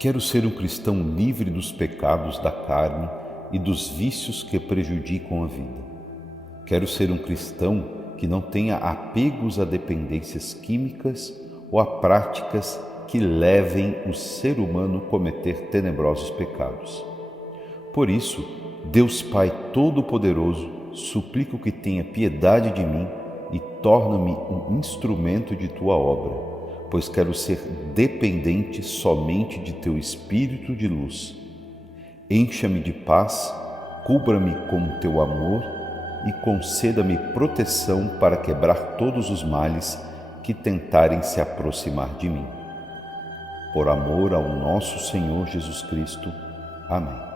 Quero ser um cristão livre dos pecados da carne e dos vícios que prejudicam a vida. Quero ser um cristão que não tenha apegos a dependências químicas ou a práticas que levem o ser humano a cometer tenebrosos pecados. Por isso, Deus Pai Todo-Poderoso, suplico que tenha piedade de mim e torna-me um instrumento de Tua obra, pois quero ser dependente somente de Teu Espírito de luz. Encha-me de paz, cubra-me com Teu amor e conceda-me proteção para quebrar todos os males que tentarem se aproximar de mim. Por amor ao nosso Senhor Jesus Cristo. Amém.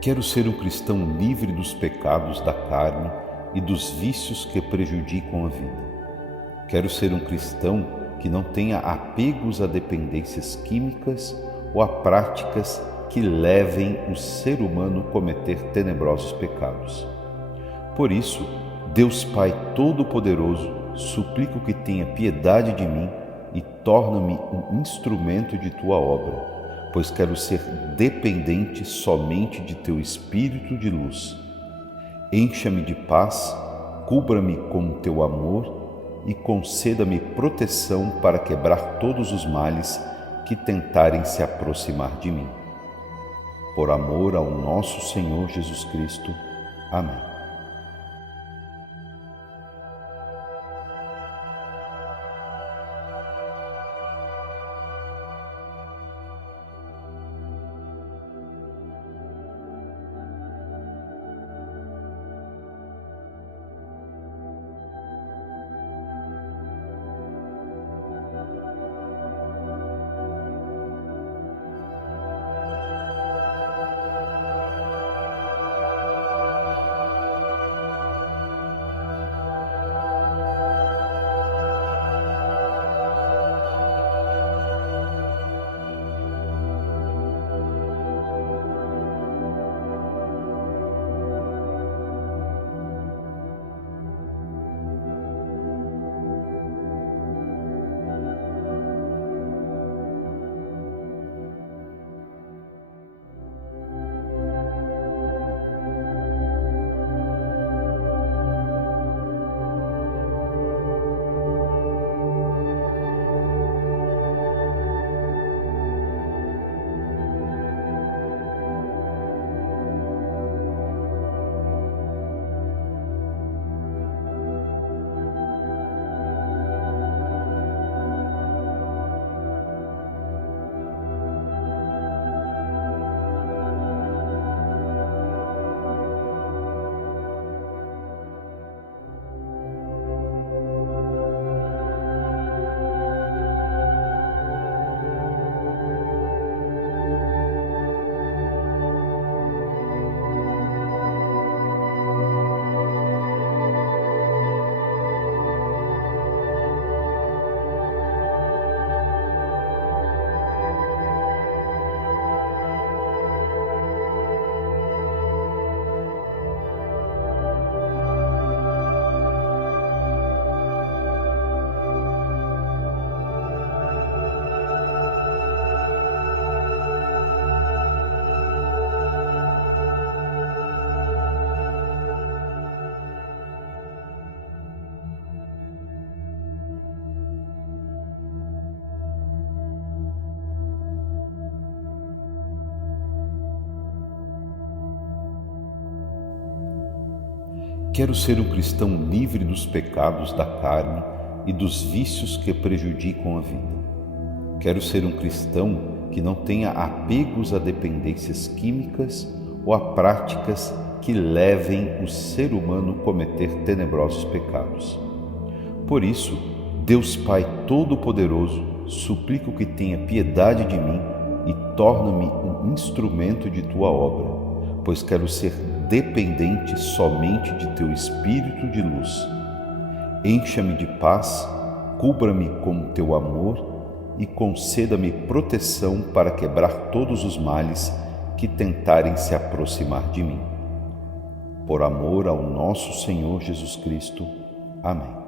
Quero ser um cristão livre dos pecados da carne e dos vícios que prejudicam a vida. Quero ser um cristão que não tenha apegos a dependências químicas ou a práticas que levem o ser humano a cometer tenebrosos pecados. Por isso, Deus Pai Todo-Poderoso, suplico que tenha piedade de mim e torna-me um instrumento de Tua obra, pois quero ser dependente somente de Teu Espírito de luz. Encha-me de paz, cubra-me com Teu amor e conceda-me proteção para quebrar todos os males que tentarem se aproximar de mim. Por amor ao nosso Senhor Jesus Cristo. Amém. Quero ser um cristão livre dos pecados da carne e dos vícios que prejudicam a vida. Quero ser um cristão que não tenha apegos a dependências químicas ou a práticas que levem o ser humano a cometer tenebrosos pecados. Por isso, Deus Pai Todo-Poderoso, suplico que tenha piedade de mim e torna-me um instrumento de tua obra, pois quero ser dependente somente de teu Espírito de luz. Encha-me de paz, cubra-me com teu amor e conceda-me proteção para quebrar todos os males que tentarem se aproximar de mim. Por amor ao nosso Senhor Jesus Cristo. Amém.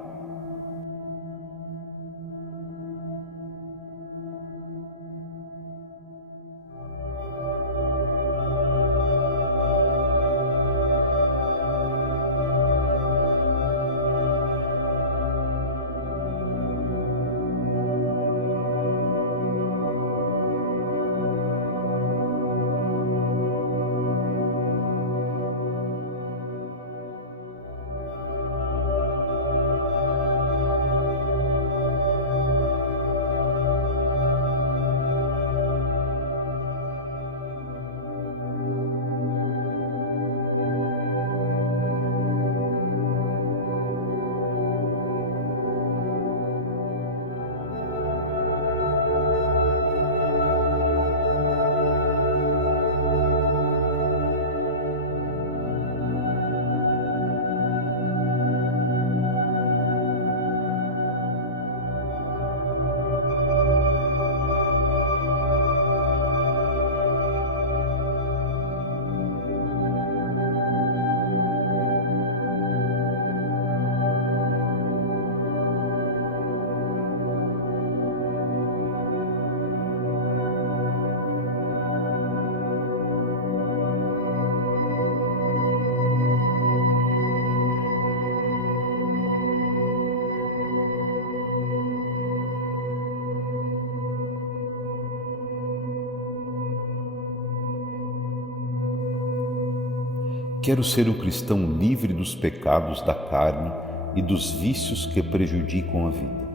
Quero ser um cristão livre dos pecados da carne e dos vícios que prejudicam a vida.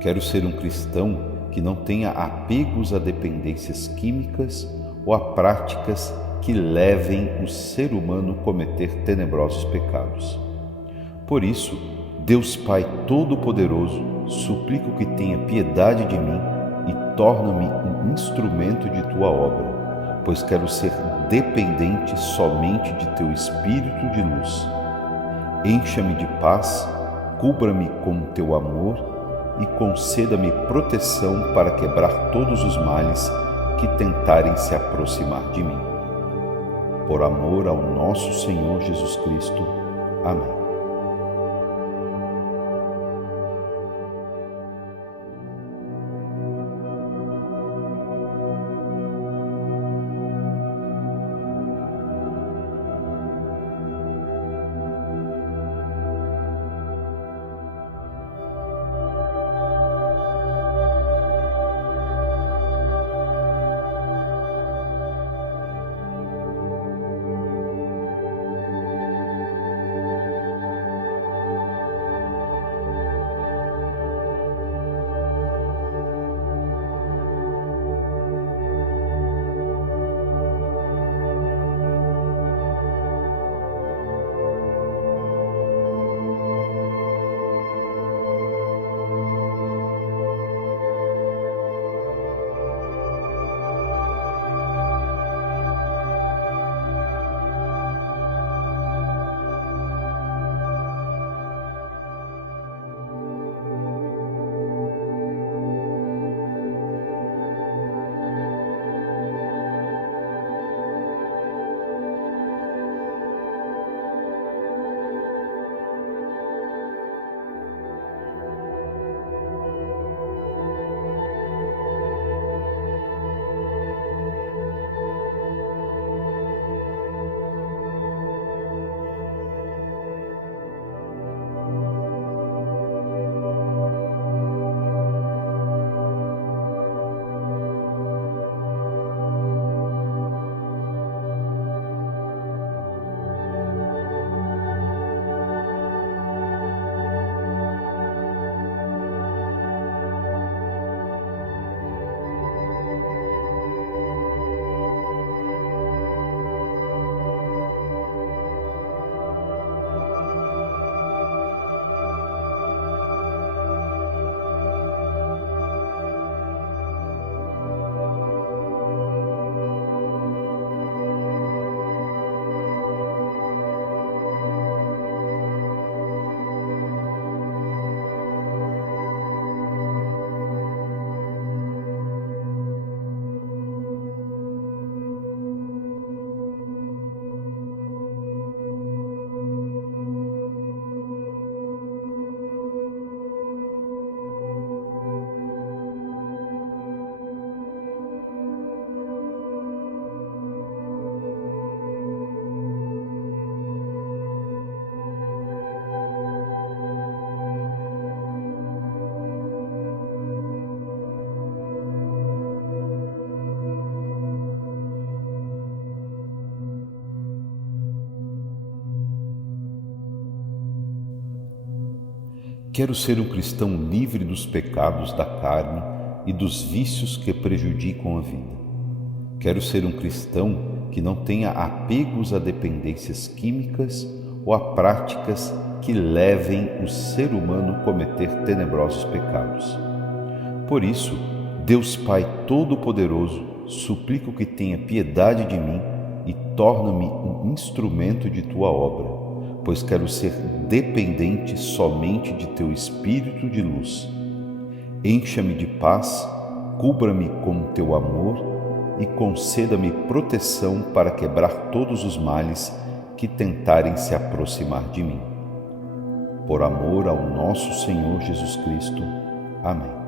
Quero ser um cristão que não tenha apegos a dependências químicas ou a práticas que levem o ser humano a cometer tenebrosos pecados. Por isso, Deus Pai Todo-Poderoso, suplico que tenha piedade de mim e torna-me um instrumento de tua obra, pois quero ser dependente somente de teu Espírito de luz. Encha-me de paz, cubra-me com teu amor e conceda-me proteção para quebrar todos os males que tentarem se aproximar de mim. Por amor ao nosso Senhor Jesus Cristo. Amém. Quero ser um cristão livre dos pecados da carne e dos vícios que prejudicam a vida. Quero ser um cristão que não tenha apegos a dependências químicas ou a práticas que levem o ser humano a cometer tenebrosos pecados. Por isso, Deus Pai Todo-Poderoso, suplico que tenha piedade de mim e torna-me um instrumento de Tua obra, pois quero ser dependente somente de Teu Espírito de luz. Encha-me de paz, cubra-me com Teu amor e conceda-me proteção para quebrar todos os males que tentarem se aproximar de mim. Por amor ao nosso Senhor Jesus Cristo. Amém.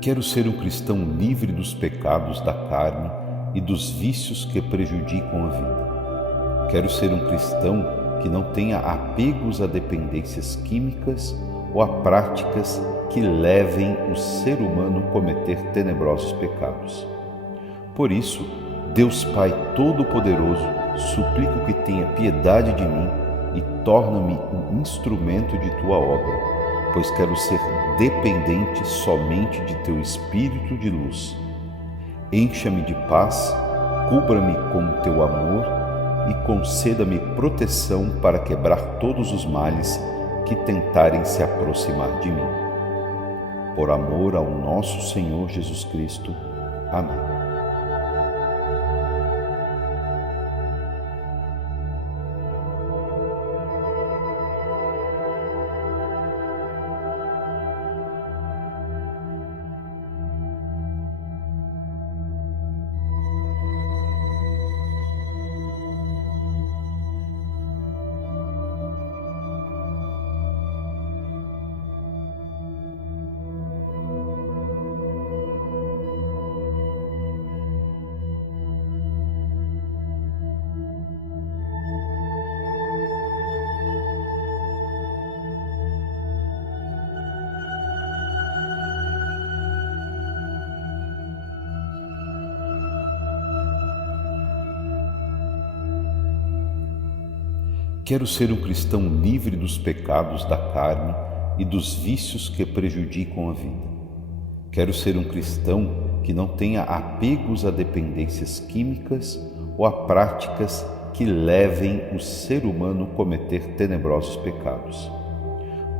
Quero ser um cristão livre dos pecados da carne e dos vícios que prejudicam a vida. Quero ser um cristão que não tenha apegos a dependências químicas ou a práticas que levem o ser humano a cometer tenebrosos pecados. Por isso, Deus Pai Todo-Poderoso, suplico que tenha piedade de mim e torna-me um instrumento de Tua obra, pois quero ser dependente somente de Teu Espírito de luz. Encha-me de paz, cubra-me com Teu amor e conceda-me proteção para quebrar todos os males que tentarem se aproximar de mim. Por amor ao nosso Senhor Jesus Cristo. Amém. Quero ser um cristão livre dos pecados da carne e dos vícios que prejudicam a vida. Quero ser um cristão que não tenha apegos a dependências químicas ou a práticas que levem o ser humano a cometer tenebrosos pecados.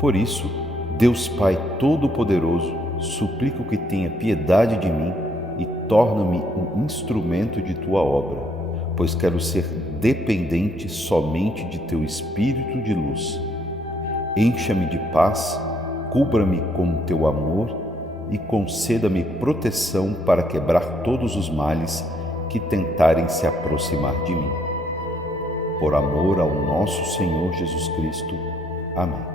Por isso, Deus Pai Todo-Poderoso, suplico que tenha piedade de mim e torna-me um instrumento de Tua obra, pois quero ser dependente somente de Teu Espírito de luz. Encha-me de paz, cubra-me com Teu amor e conceda-me proteção para quebrar todos os males que tentarem se aproximar de mim. Por amor ao nosso Senhor Jesus Cristo. Amém.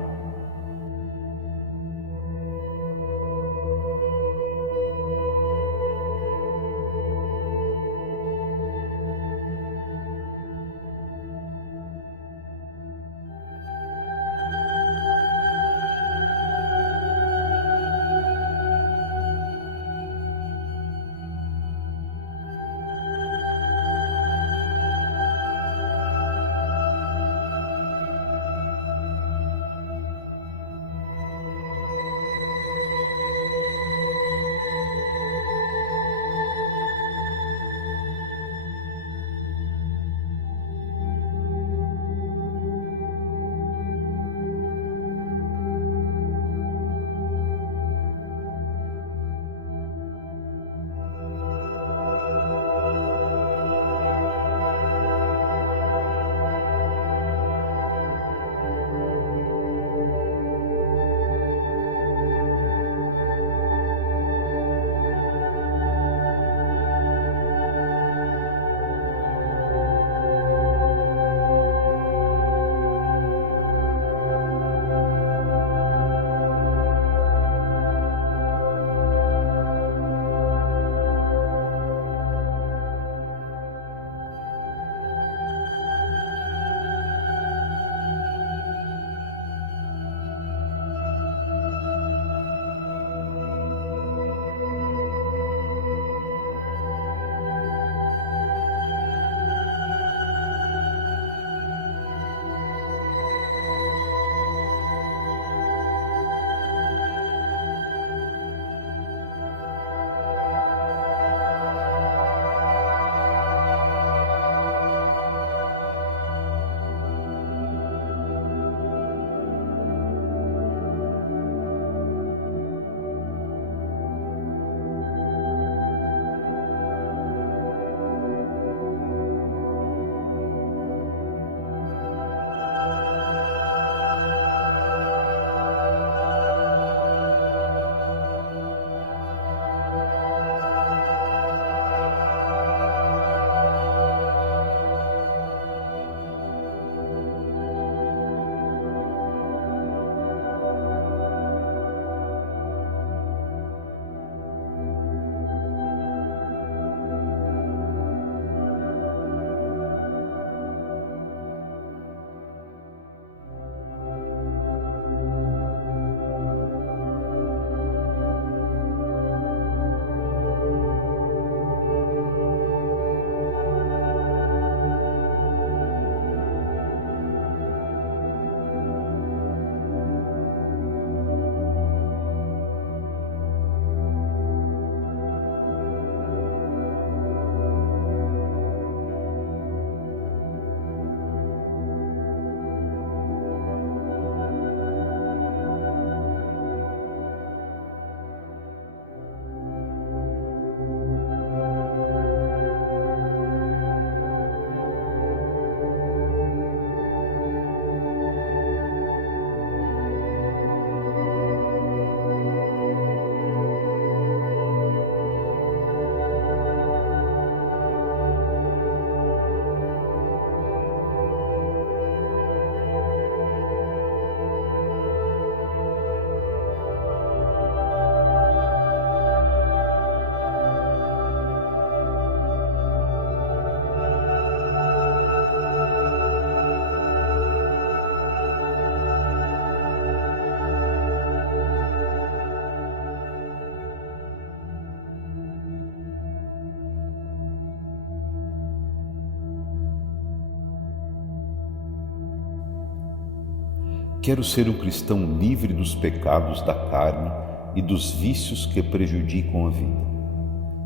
Quero ser um cristão livre dos pecados da carne e dos vícios que prejudicam a vida.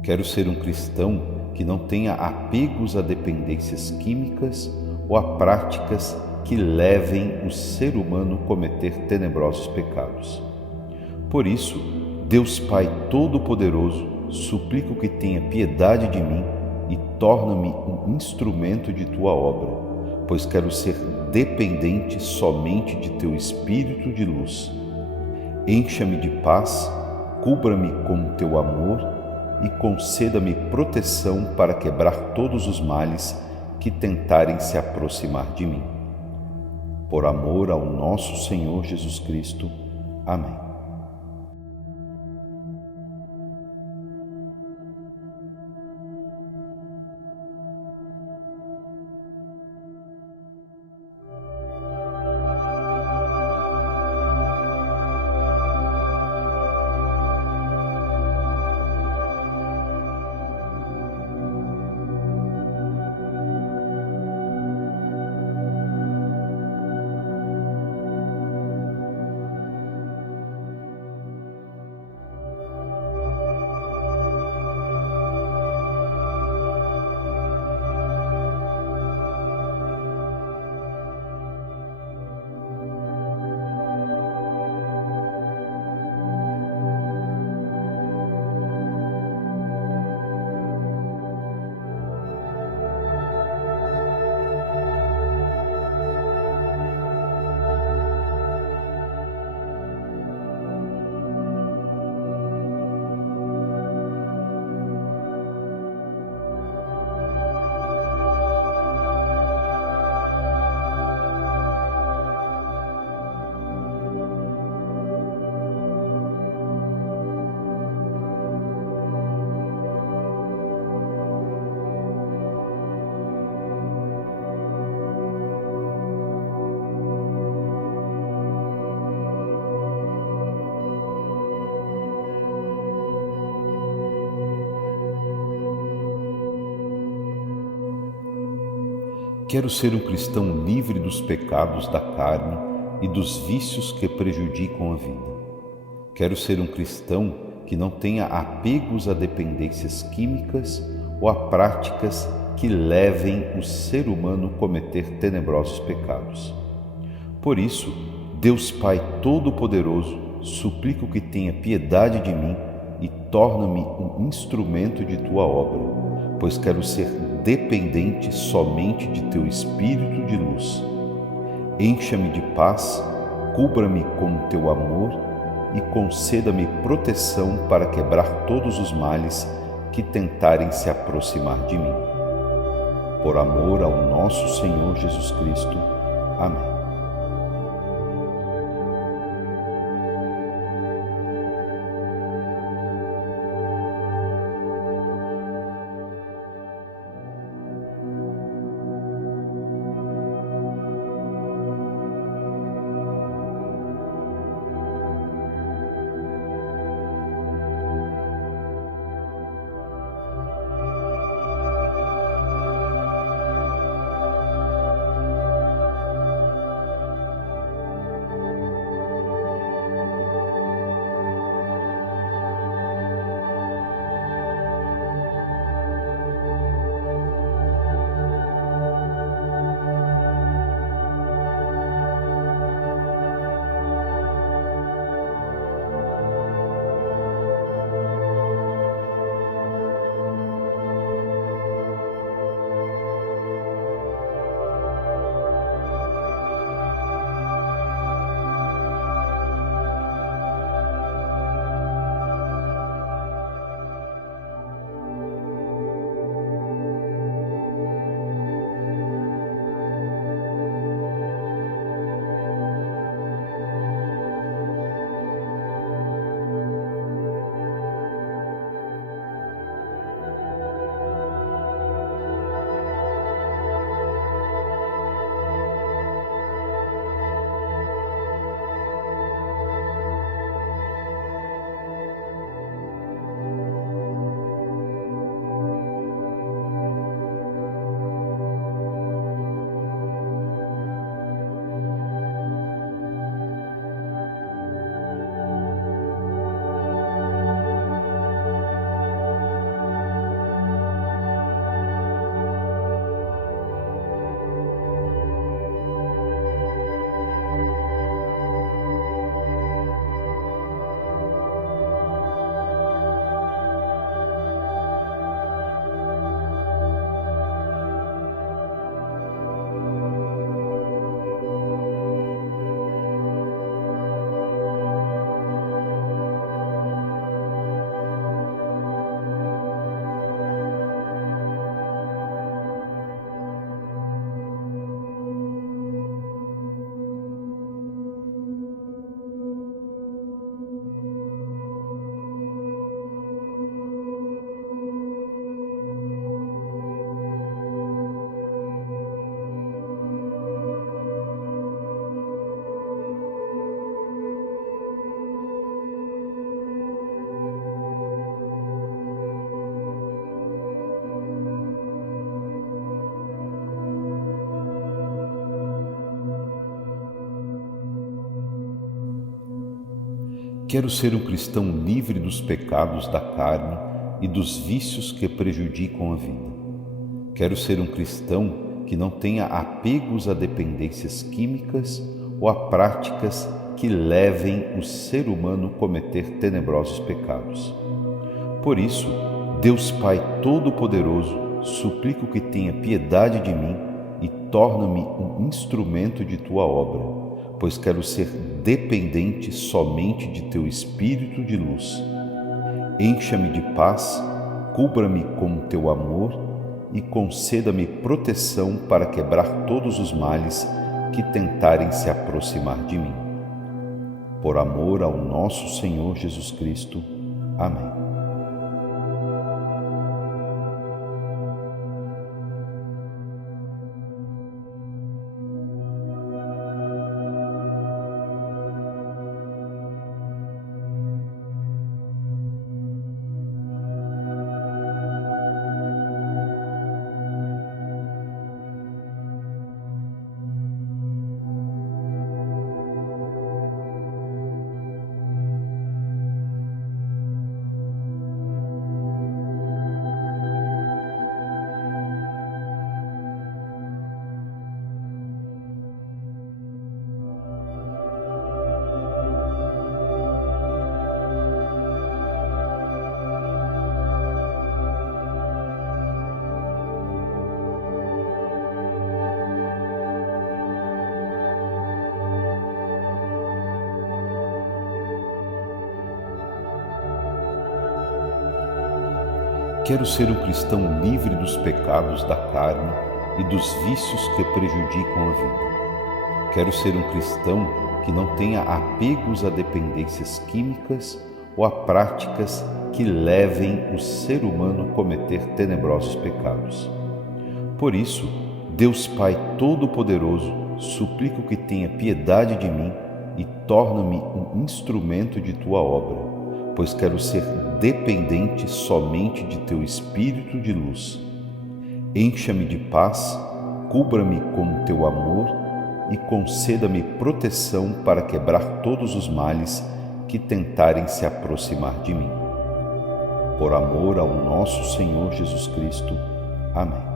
Quero ser um cristão que não tenha apegos a dependências químicas ou a práticas que levem o ser humano a cometer tenebrosos pecados. Por isso, Deus Pai Todo-Poderoso, suplico que tenha piedade de mim e torna-me um instrumento de Tua obra, pois quero ser dependente somente de Teu Espírito de luz. Encha-me de paz, cubra-me com Teu amor e conceda-me proteção para quebrar todos os males que tentarem se aproximar de mim. Por amor ao nosso Senhor Jesus Cristo. Amém. Quero ser um cristão livre dos pecados da carne e dos vícios que prejudicam a vida. Quero ser um cristão que não tenha apegos a dependências químicas ou a práticas que levem o ser humano a cometer tenebrosos pecados. Por isso, Deus Pai Todo-Poderoso, suplico que tenha piedade de mim e torna-me um instrumento de Tua obra, pois quero ser dependente somente de Teu Espírito de luz. Encha-me de paz, cubra-me com Teu amor e conceda-me proteção para quebrar todos os males que tentarem se aproximar de mim. Por amor ao nosso Senhor Jesus Cristo. Amém. Quero ser um cristão livre dos pecados da carne e dos vícios que prejudicam a vida. Quero ser um cristão que não tenha apegos a dependências químicas ou a práticas que levem o ser humano a cometer tenebrosos pecados. Por isso, Deus Pai Todo-Poderoso, suplico que tenha piedade de mim e torna-me um instrumento de Tua obra, pois quero ser dependente somente de Teu Espírito de luz. Encha-me de paz, cubra-me com Teu amor e conceda-me proteção para quebrar todos os males que tentarem se aproximar de mim. Por amor ao nosso Senhor Jesus Cristo. Amém. Quero ser um cristão livre dos pecados da carne e dos vícios que prejudicam a vida. Quero ser um cristão que não tenha apegos a dependências químicas ou a práticas que levem o ser humano a cometer tenebrosos pecados. Por isso, Deus Pai Todo-Poderoso, suplico que tenha piedade de mim e torna-me um instrumento de Tua obra, pois quero ser dependente somente de Teu Espírito de luz. Encha-me de paz, cubra-me com Teu amor e conceda-me proteção para quebrar todos os males que tentarem se aproximar de mim. Por amor ao nosso Senhor Jesus Cristo. Amém.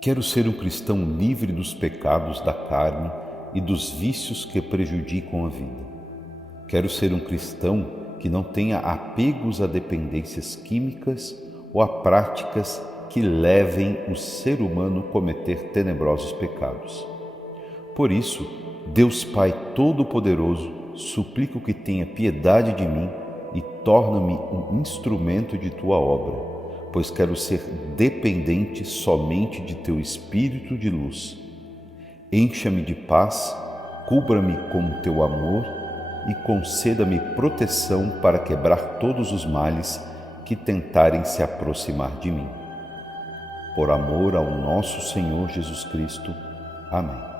Quero ser um cristão livre dos pecados da carne e dos vícios que prejudicam a vida. Quero ser um cristão que não tenha apegos a dependências químicas ou a práticas que levem o ser humano a cometer tenebrosos pecados. Por isso, Deus Pai Todo-Poderoso, suplico que tenha piedade de mim e torna-me um instrumento de Tua obra, pois quero ser dependente somente de Teu Espírito de luz. Encha-me de paz, cubra-me com Teu amor e conceda-me proteção para quebrar todos os males que tentarem se aproximar de mim. Por amor ao nosso Senhor Jesus Cristo. Amém.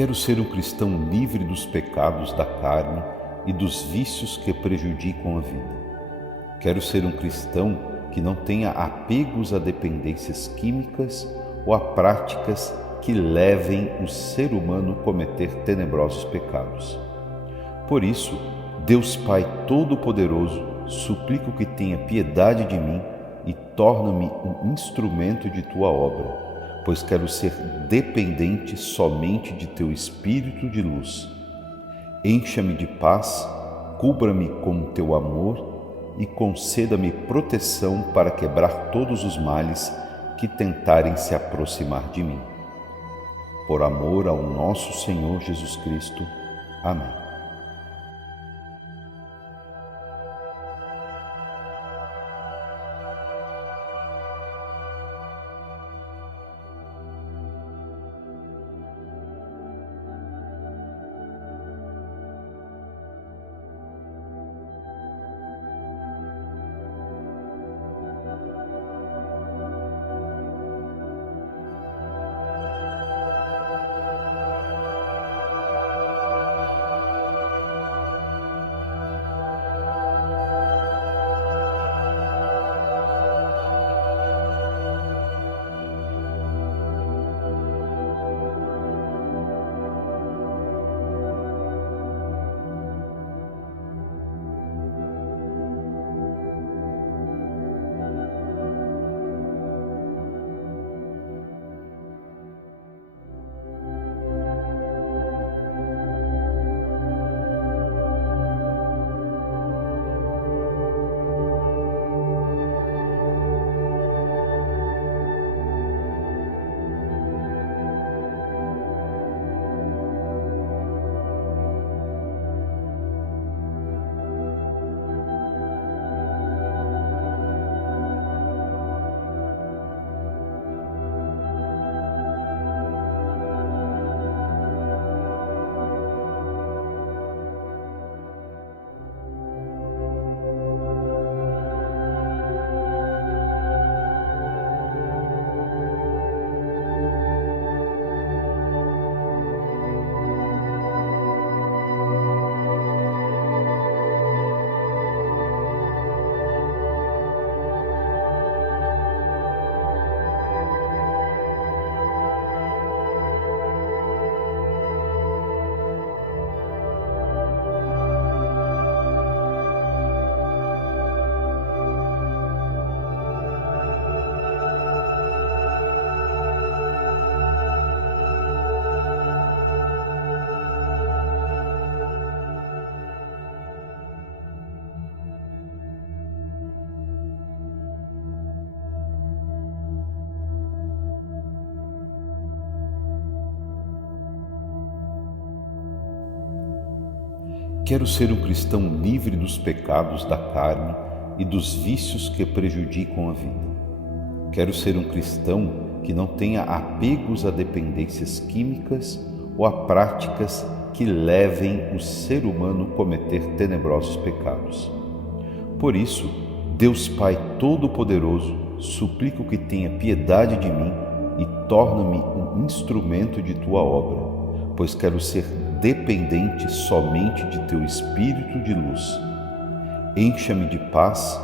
Quero ser um cristão livre dos pecados da carne e dos vícios que prejudicam a vida. Quero ser um cristão que não tenha apegos a dependências químicas ou a práticas que levem o ser humano a cometer tenebrosos pecados. Por isso, Deus Pai Todo-Poderoso, suplico que tenha piedade de mim e torna-me um instrumento de Tua obra, pois quero ser dependente somente de Teu Espírito de luz. Encha-me de paz, cubra-me com Teu amor e conceda-me proteção para quebrar todos os males que tentarem se aproximar de mim. Por amor ao nosso Senhor Jesus Cristo. Amém. Quero ser um cristão livre dos pecados da carne e dos vícios que prejudicam a vida. Quero ser um cristão que não tenha apegos a dependências químicas ou a práticas que levem o ser humano a cometer tenebrosos pecados. Por isso, Deus Pai Todo-Poderoso, suplico que tenha piedade de mim e torna-me um instrumento de Tua obra, pois quero ser dependente somente de Teu Espírito de luz. Encha-me de paz,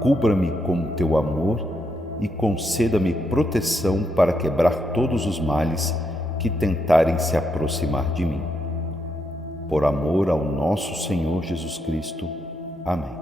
cubra-me com Teu amor e conceda-me proteção para quebrar todos os males que tentarem se aproximar de mim. Por amor ao nosso Senhor Jesus Cristo. Amém.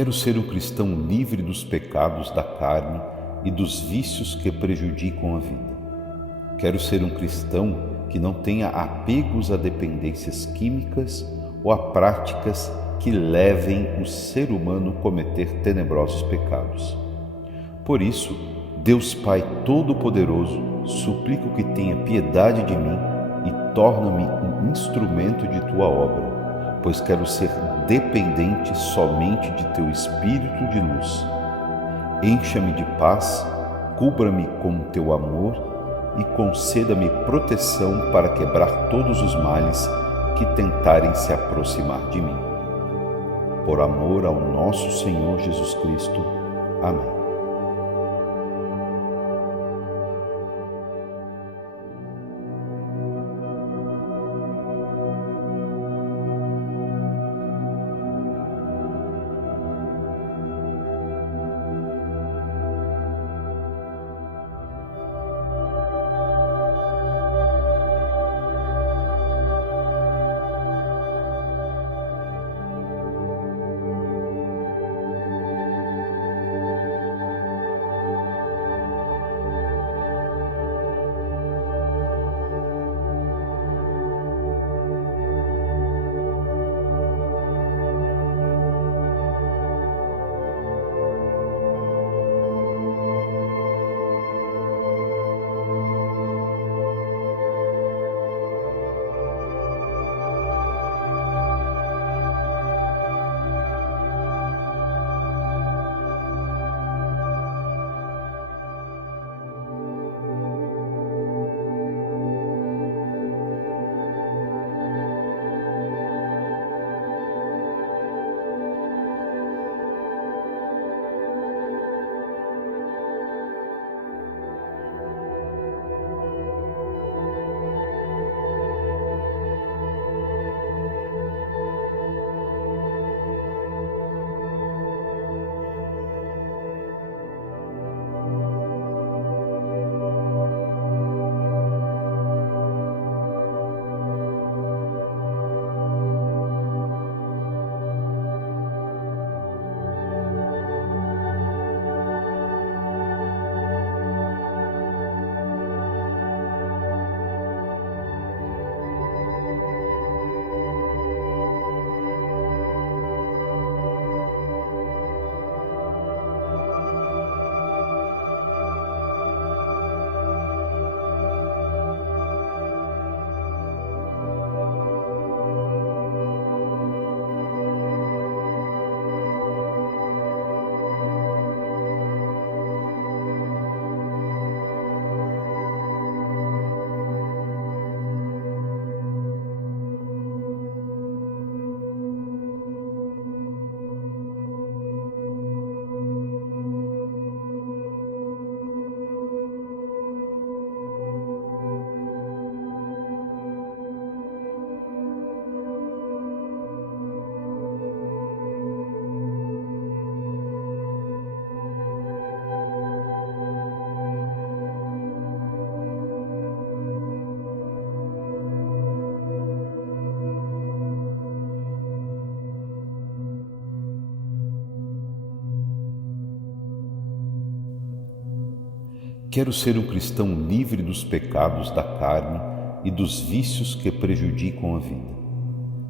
Quero ser um cristão livre dos pecados da carne e dos vícios que prejudicam a vida. Quero ser um cristão que não tenha apegos a dependências químicas ou a práticas que levem o ser humano a cometer tenebrosos pecados. Por isso, Deus Pai Todo-Poderoso, suplico que tenha piedade de mim e torna-me um instrumento de Tua obra, pois quero ser dependente somente de Teu Espírito de luz. Encha-me de paz, cubra-me com Teu amor e conceda-me proteção para quebrar todos os males que tentarem se aproximar de mim. Por amor ao nosso Senhor Jesus Cristo. Amém. Quero ser um cristão livre dos pecados da carne e dos vícios que prejudicam a vida.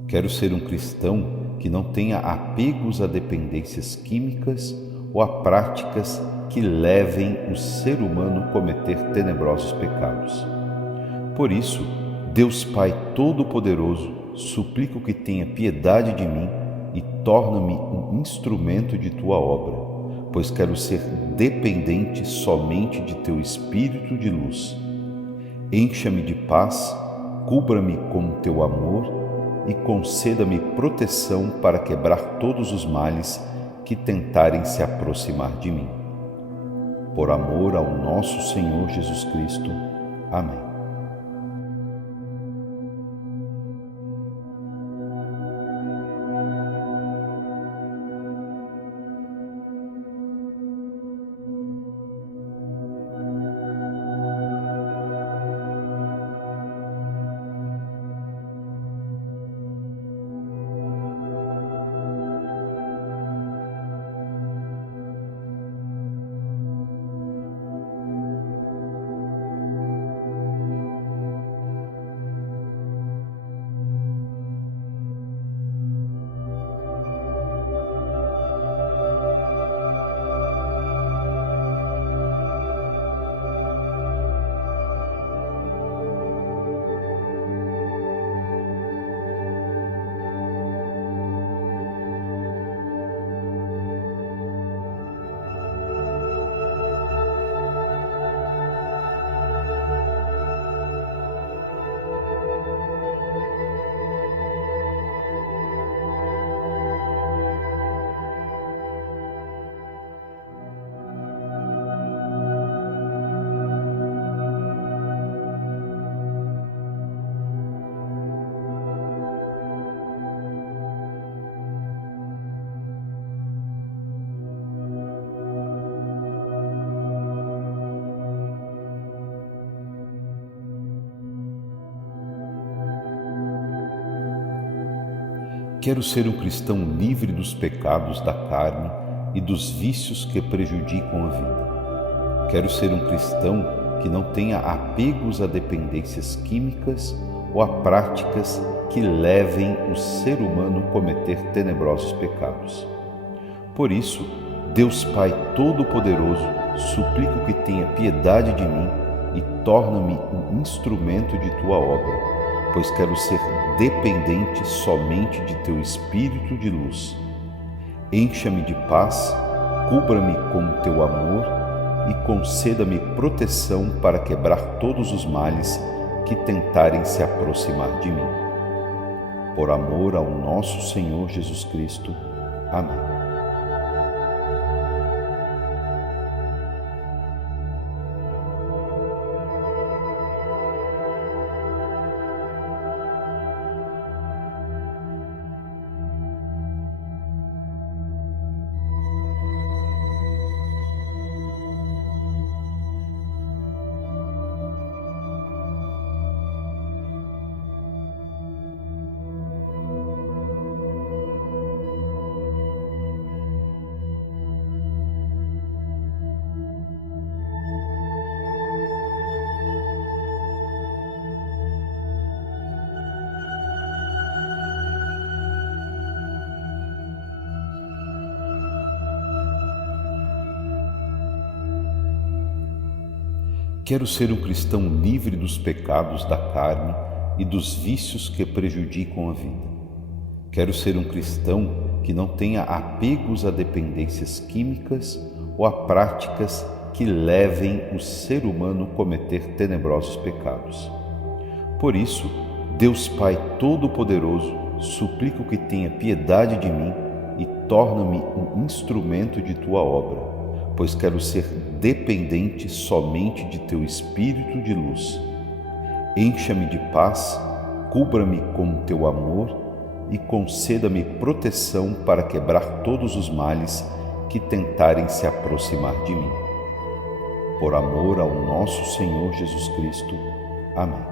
Quero ser um cristão que não tenha apegos a dependências químicas ou a práticas que levem o ser humano a cometer tenebrosos pecados. Por isso, Deus Pai Todo-Poderoso, suplico que tenha piedade de mim e torna-me um instrumento de Tua obra, pois quero ser dependente somente de Teu Espírito de luz. Encha-me de paz, cubra-me com Teu amor e conceda-me proteção para quebrar todos os males que tentarem se aproximar de mim. Por amor ao nosso Senhor Jesus Cristo. Amém. Quero ser um cristão livre dos pecados da carne e dos vícios que prejudicam a vida. Quero ser um cristão que não tenha apegos a dependências químicas ou a práticas que levem o ser humano a cometer tenebrosos pecados. Por isso, Deus Pai Todo-Poderoso, suplico que tenha piedade de mim e torna-me um instrumento de Tua obra, pois quero ser dependente somente de Teu Espírito de luz. Encha-me de paz, cubra-me com o Teu amor e conceda-me proteção para quebrar todos os males que tentarem se aproximar de mim. Por amor ao nosso Senhor Jesus Cristo. Amém. Quero ser um cristão livre dos pecados da carne e dos vícios que prejudicam a vida. Quero ser um cristão que não tenha apegos a dependências químicas ou a práticas que levem o ser humano a cometer tenebrosos pecados. Por isso, Deus Pai Todo-Poderoso, suplico que tenha piedade de mim e torna-me um instrumento de Tua obra, pois quero ser dependente somente de Teu Espírito de luz. Encha-me de paz, cubra-me com o Teu amor e conceda-me proteção para quebrar todos os males que tentarem se aproximar de mim. Por amor ao nosso Senhor Jesus Cristo. Amém.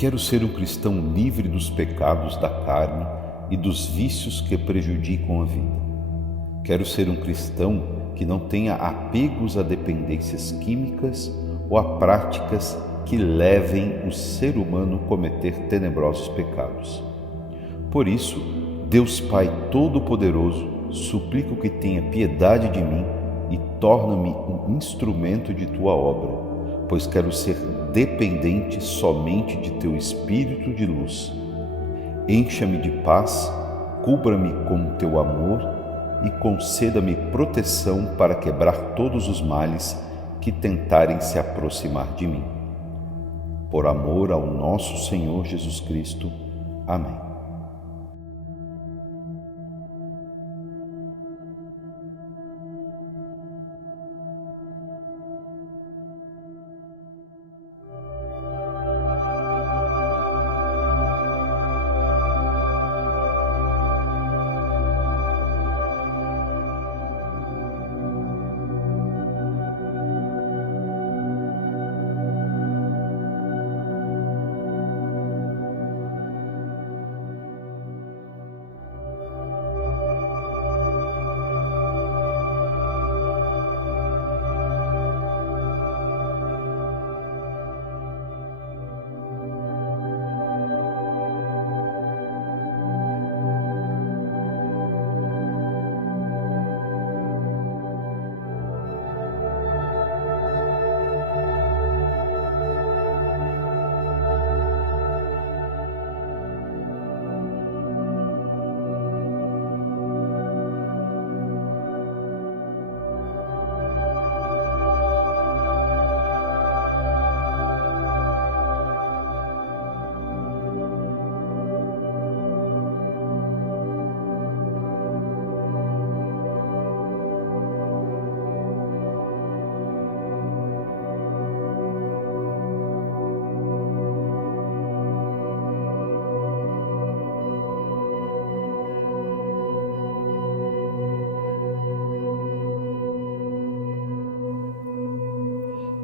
Quero ser um cristão livre dos pecados da carne e dos vícios que prejudicam a vida. Quero ser um cristão que não tenha apegos a dependências químicas ou a práticas que levem o ser humano a cometer tenebrosos pecados. Por isso, Deus Pai Todo-Poderoso, suplico que tenha piedade de mim e torna-me um instrumento de Tua obra, pois quero ser dependente somente de Teu Espírito de luz. Encha-me de paz, cubra-me com Teu amor e conceda-me proteção para quebrar todos os males que tentarem se aproximar de mim. Por amor ao nosso Senhor Jesus Cristo. Amém.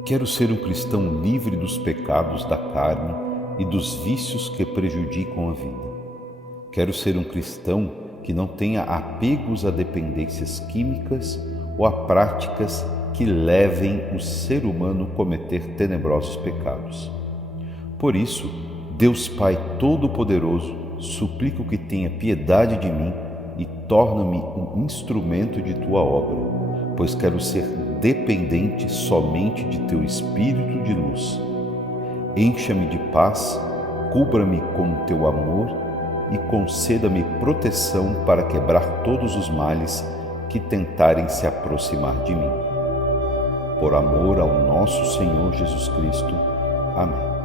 Quero ser um cristão livre dos pecados da carne e dos vícios que prejudicam a vida. Quero ser um cristão que não tenha apegos a dependências químicas ou a práticas que levem o ser humano a cometer tenebrosos pecados. Por isso, Deus Pai Todo-Poderoso, suplico que tenha piedade de mim e torna-me um instrumento de Tua obra, pois quero ser dependente somente de Teu Espírito de luz. Encha-me de paz, cubra-me com Teu amor e conceda-me proteção para quebrar todos os males que tentarem se aproximar de mim. Por amor ao nosso Senhor Jesus Cristo. Amém.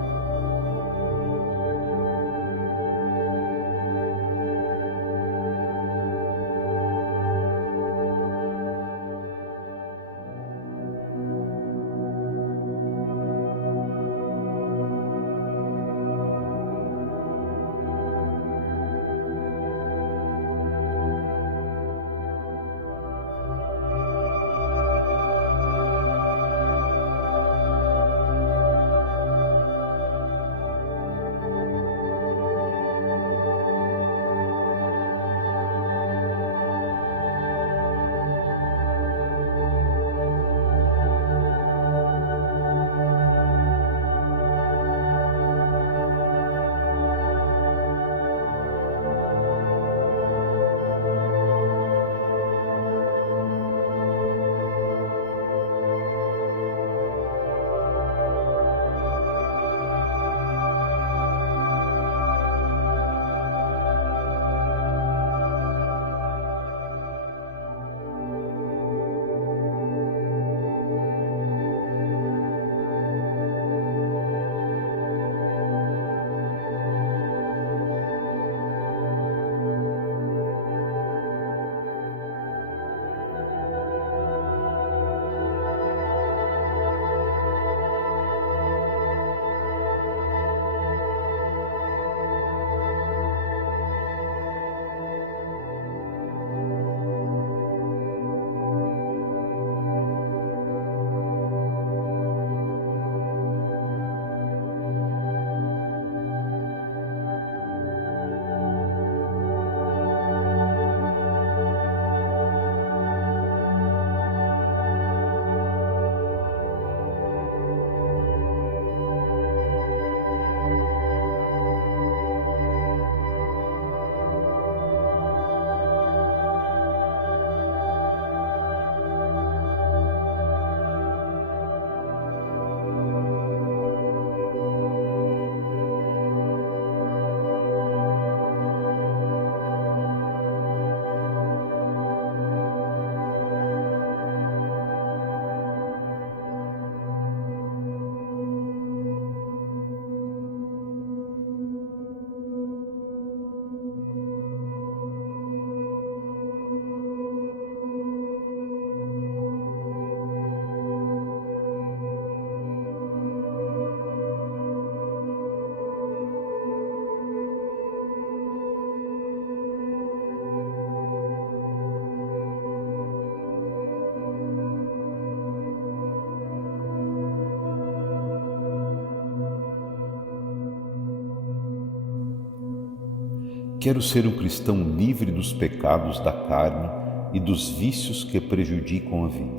Quero ser um cristão livre dos pecados da carne e dos vícios que prejudicam a vida.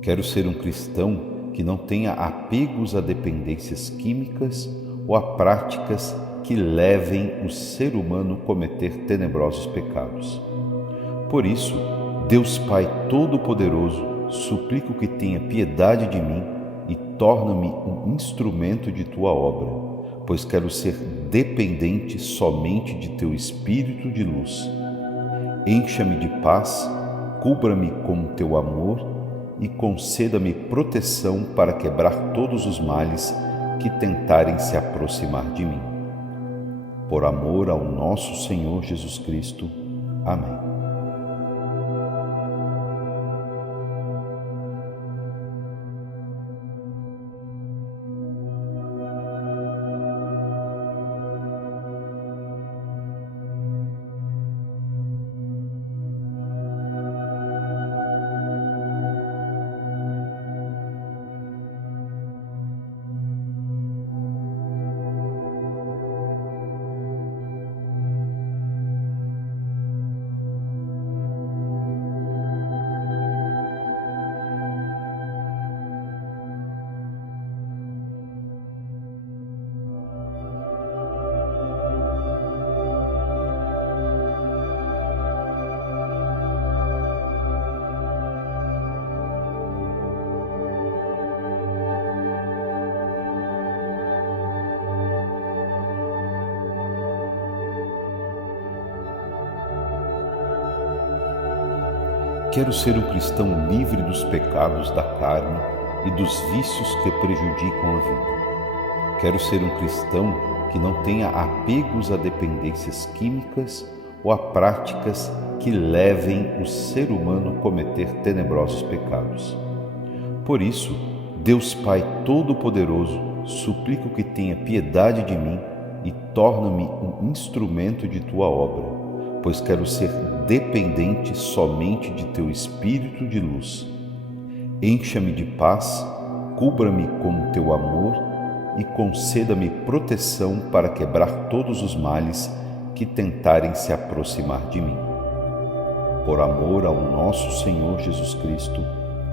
Quero ser um cristão que não tenha apegos a dependências químicas ou a práticas que levem o ser humano a cometer tenebrosos pecados. Por isso, Deus Pai Todo-Poderoso, suplico que tenha piedade de mim e torna-me um instrumento de Tua obra, pois quero ser dependente somente de Teu Espírito de luz. Encha-me de paz, cubra-me com Teu amor e conceda-me proteção para quebrar todos os males que tentarem se aproximar de mim. Por amor ao nosso Senhor Jesus Cristo. Amém. Quero ser um cristão livre dos pecados da carne e dos vícios que prejudicam a vida. Quero ser um cristão que não tenha apegos a dependências químicas ou a práticas que levem o ser humano a cometer tenebrosos pecados. Por isso, Deus Pai Todo-Poderoso, suplico que tenha piedade de mim e torna-me um instrumento de Tua obra, pois quero ser dependente somente de Teu Espírito de luz. Encha-me de paz, cubra-me com Teu amor e conceda-me proteção para quebrar todos os males que tentarem se aproximar de mim. Por amor ao nosso Senhor Jesus Cristo.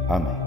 Amém.